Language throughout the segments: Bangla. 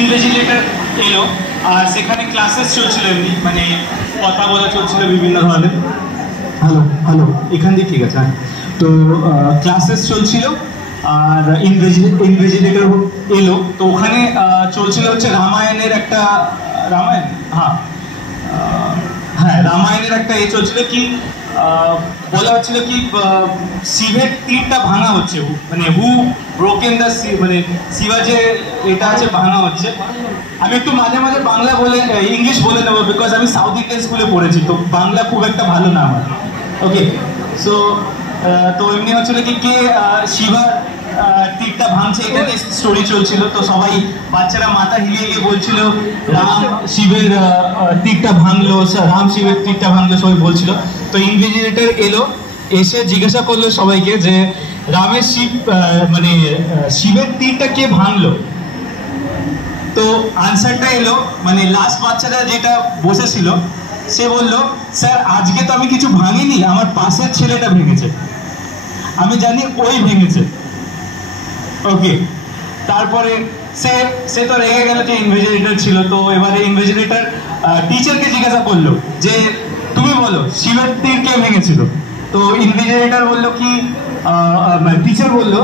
ইনভিজিলেটর এলো আর সেখানে ক্লাসেস চলছিল, এমনি মানে কথা বলা চলছিল বিভিন্ন ধরনের। হ্যালো হ্যালো, এখান দিয়ে ঠিক আছে। তো ক্লাসেস চলছিল আর ইনভিজিলেটর এলো। তো ওখানে চলছিল হচ্ছে রামায়ণের একটা রামায়ণের একটা চলছিল কি বলা হচ্ছিল কি শিবের তীরটা ভাঙা হচ্ছে, মানে হু ব্রোকেন দ্য মানে শিবা যে এটা আছে ভাঙা হচ্ছে। আমি একটু মাঝে মাঝে বাংলা বলে ইংলিশ বলে নেবো, বিকজ আমি সাউথ ইন্ডিয়ান স্কুলে পড়েছি, তো বাংলা খুব একটা ভালো না আমার। ওকে, সো তো এমনি হচ্ছিল কি কে শিবার তীরটা ভাঙছে, এটা নিয়ে স্টোরি চলছিল। তো সবাই বাচ্চারা মাথা হিলিয়ে গিয়ে বলছিল রাম শিবের তীরটা ভাঙলো, রাম শিবের তীরটা ভাঙলো, সবাই বলছিল। তো ইনভিজিলেটর এলো, এসে জিজ্ঞাসা করলো সবাইকে যে রামের মানে শিবের তীরটা কে ভাঙলো। তো আনসারটা এলো, মানে লাস্ট বাচ্চাটা যেটা বসেছিল সে বলল, স্যার আজকে তো আমি কিছু ভাঙিনি, আমার পাশের ছেলেটা ভেঙেছে, আমি জানি ওই ভেঙেছে। ওকে, তারপরে সে তো রেগে গেল যে ইনভিজিলেটর ছিল। তো এবারে ইনভিজিলেটর টিচারকে জিজ্ঞাসা করলো যে তুমি বলো শিবের তীর কে ভেঙেছিল। তো ইনভিজিলেটর বললো কি টিচার বললো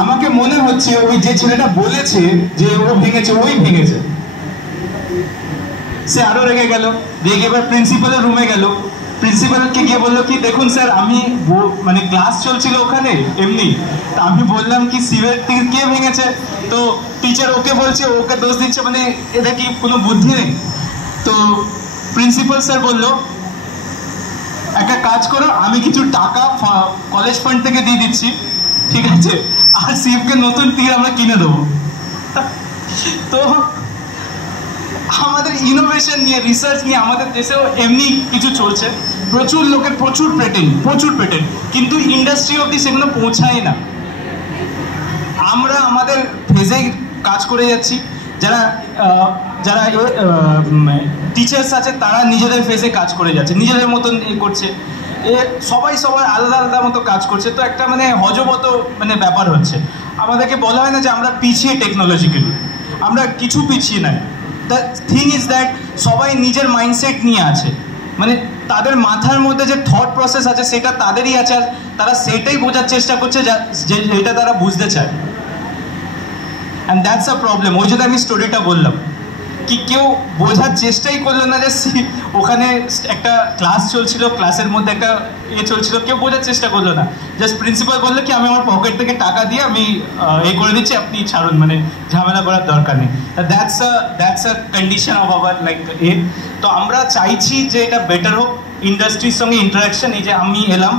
আমাকে মনে হচ্ছে ওই যে ছেলেটা বলেছে যে ও ভেঙেছে ওই ভেঙেছে। সে আরো রেগে গেল, রেগে এবার প্রিন্সিপালের রুমে গেল, প্রিন্সিপালকে গিয়ে বললো কি দেখুন স্যার আমি মানে ক্লাস চলছিল ওখানে এমনি, তা আমি বললাম কি শিবের তীর কে ভেঙেছে। তো টিচার ওকে বলছে, ওকে দোষ দিচ্ছে, মানে এটা কি কোনো বুদ্ধি নেই। তো প্রিন্সিপাল স্যার বললো একটা কাজ করো, আমি কিছু টাকা কলেজ ফান্ড থেকে দিয়ে দিচ্ছি, ঠিক আছে, আর শিবকে নতুন তীর আমরা কিনে দেবো। তো আমাদের ইনোভেশন নিয়ে রিসার্চ নিয়ে আমাদের দেশেও এমনি কিছু চলছে, প্রচুর লোকের প্রচুর পেটেন্ট, কিন্তু ইন্ডাস্ট্রি অবধি সেগুলো পৌঁছায় না। আমরা আমাদের ফেজে কাজ করে যাচ্ছি, যারা যারা টিচার্স আছে তারা নিজেদের ফেজে কাজ করে যাচ্ছে, নিজেদের মতন করছে, সবাই সবার আলাদা আলাদা মতো কাজ করছে। তো একটা মানে হজবত মানে ব্যাপার হচ্ছে। আমাদেরকে বলা হয় না যে আমরা পিছিয়ে টেকনোলজিক্যালি, আমরা কিছু পিছিয়ে নাই। দ্য থিং ইজ দ্যাট সবাই নিজের মাইন্ডসেট নিয়ে আছে, মানে তাদের মাথার মধ্যে যে থট প্রসেস আছে সেটা তাদেরই আছে, আর তারা সেটাই বোঝার চেষ্টা করছে যেটা তারা বুঝতে চায়। And that's a problem. ওই জন্য আমি স্টোরিটা বললাম কি কেউ বোঝার চেষ্টাই করলো না যে ওখানে একটা ক্লাস চলছিল, ক্লাসের মধ্যে একটা চলছিল, কেউ বোঝার চেষ্টা করলো না। জাস্ট প্রিন্সিপাল বললো কি আমি আমার পকেট থেকে টাকা দিয়ে আমি করে দিচ্ছি, আপনি ছাড়ুন, মানে ঝামেলা করার দরকার নেই। That's a condition of our like তো আমরা চাইছি যে এটা বেটার হোক, ইন্ডাস্ট্রির সঙ্গে ইন্টারাকশন। এই যে আমি এলাম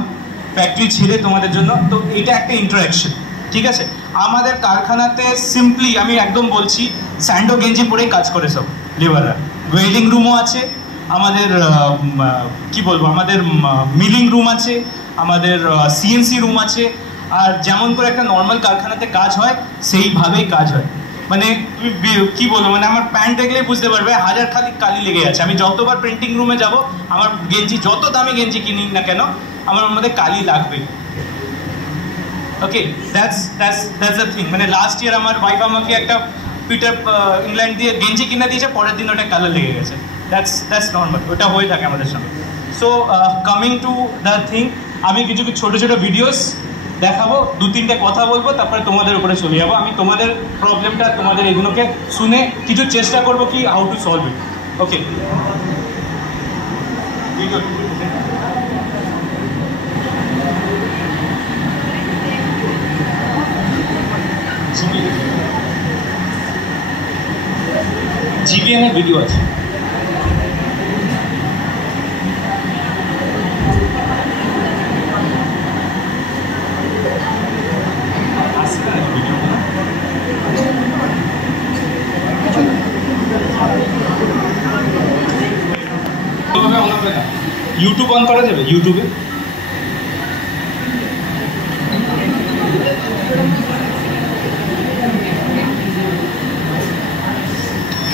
ফ্যাক্টরি ছেড়ে তোমাদের জন্য, তো এটা একটা ইন্টারাকশন, ঠিক আছে। আমাদের কারখানাতে সিম্পলি আমি একদম বলছি স্যান্ডো গেঞ্জি পরেই কাজ করে সব লেবাররা। ওয়েল্ডিং রুমও আছে আমাদের, কি বলবো, আমাদের মিলিং রুম আছে, আমাদের সিএনসি রুম আছে, আর যেমন করে একটা নর্মাল কারখানাতে কাজ হয় সেইভাবেই কাজ হয়। মানে তুমি কি বলবো, মানে আমার প্যান্ট দেখলেই বুঝতে পারবে হাজার খালি কালি লেগে আছে। আমি যতবার প্রিন্টিং রুমে যাব আমার গেঞ্জি, যত দামি গেঞ্জি কিনি না কেন, আমার মধ্যে কালি লাগবে। ওকে, দ্যাটস দ্য থিং। মানে লাস্ট ইয়ার আমার ওয়াইফ আমাকে একটা পিটার ইংল্যান্ড দিয়ে গেঞ্জি কিনে দিয়েছে, পরের দিন ওটা কালার লেগে গেছে। দ্যাটস নর্মাল, ওটা হয়ে থাকে আমাদের সঙ্গে। So coming to the thing, আমি কিছু ছোটো ছোটো ভিডিওস দেখাবো, 2-3টে কথা বলবো, তারপরে তোমাদের উপরে চলে যাবো। আমি তোমাদের প্রবলেমটা, তোমাদের এগুলোকে শুনে কিছু চেষ্টা করবো কি how to solve it. Okay, GBN এর ভিডিও আছে। ইউটিউব অন করা যাবে? ইউটিউবে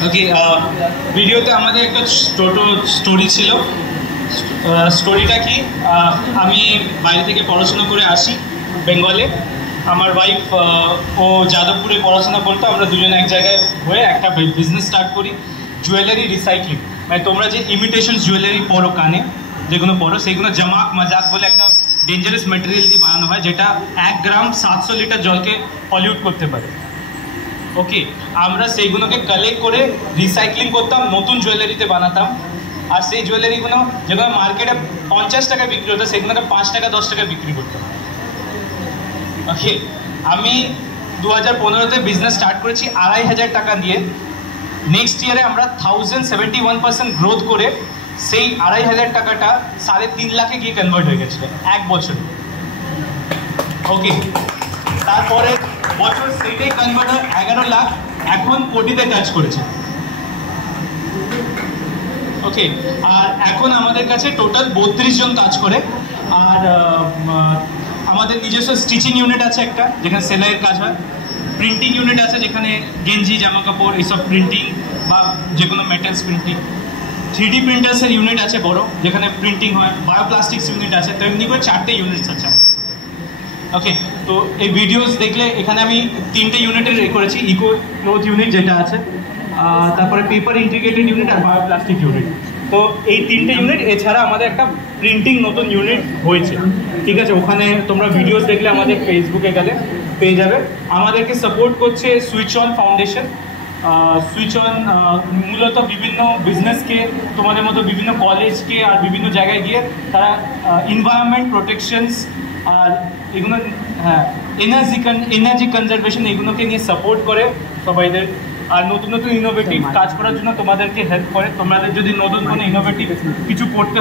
ওকে, ভিডিওতে আমাদের একটা ছোটো স্টোরি ছিল। স্টোরিটা কি, আমি বাইরে থেকে পড়াশোনা করে আসি বেঙ্গলে, আমার ওয়াইফ ও যাদবপুরে পড়াশোনা করতো, আমরা দুজনে এক জায়গায় হয়ে একটা বিজনেস স্টার্ট করি, জুয়েলারি রিসাইক্লিং। মানে তোমরা যে ইমিটেশন জুয়েলারি পরো, কানে যেগুলো পরো, সেগুলো জামাক মাজাক বলে একটা ডেঞ্জারাস ম্যাটেরিয়াল দিয়ে বানানো হয়, যেটা 1 গ্রাম 700 লিটার জলকে পলিউট করতে পারে। ওকে, আমরা সেইগুলোকে কালেক্ট করে রিসাইক্লিং করতাম, নতুন জুয়েলারিতে বানাতাম। আর সেই জুয়েলারিগুলো যেগুলো মার্কেটে 50 টাকায় বিক্রি হতো, সেগুলোকে 5 টাকা 10 টাকায় বিক্রি করতাম। ওকে, আমি 2015-তে বিজনেস স্টার্ট করেছি 2500 টাকা দিয়ে। নেক্সট ইয়ারে আমরা 1071% গ্রোথ করে সেই 2500 টাকাটা 3.5 লাখে গিয়ে কনভার্ট হয়ে গেছিল 1 বছরে। ওকে, তারপরে বছর সেটাই কনভার্ট হয় 11 লাখ, এখন কোটিতে টাচ করেছে। ওকে, আর এখন আমাদের কাছে টোটাল 32 জন কাজ করে। আর আমাদের নিজস্ব স্টিচিং ইউনিট আছে একটা, যেখানে সেলাইয়ের কাজ হয়। প্রিন্টিং ইউনিট আছে, যেখানে গেঞ্জি জামা কাপড় এইসব প্রিন্টিং বা যে কোনো মেটালস প্রিন্টিং। 3D প্রিন্টার্সের ইউনিট আছে বড়, যেখানে প্রিন্টিং হয়। বায়োপ্লাস্টিক্স ইউনিট আছে। তো এমনি করে 4টে ইউনিটস আছে। ওকে, তো এই ভিডিওস দেখলে এখানে আমি 3টে ইউনিটের করেছি। ইকো ক্লোথ ইউনিট যেটা আছে, তারপরে পেপার ইন্টিগ্রেটেড ইউনিট আর বায়োপ্লাস্টিক ইউনিট। তো এই 3টে ইউনিট, এছাড়া আমাদের একটা প্রিন্টিং নতুন ইউনিট হয়েছে। ঠিক আছে, ওখানে তোমরা ভিডিওস দেখলে আমাদের ফেসবুকে গেলে পেয়ে যাবে। আমাদেরকে সাপোর্ট করছে switch on foundation. Switch on মূলত বিভিন্ন বিজনেসকে, তোমাদের মতো বিভিন্ন কলেজকে আর বিভিন্ন জায়গায় গিয়ে তারা এনভায়রনমেন্ট প্রোটেকশনস আর এগুলো, হ্যাঁ, এনার্জি কনজারভেশন, এগুলোকে নিয়ে সাপোর্ট করে সবাইদের। আর নতুন নতুন ইনোভেটিভ কাজ করার জন্য তোমাদেরকে হেল্প করে। তোমাদের যদি নতুন কোনো ইনোভেটিভ কিছু করতে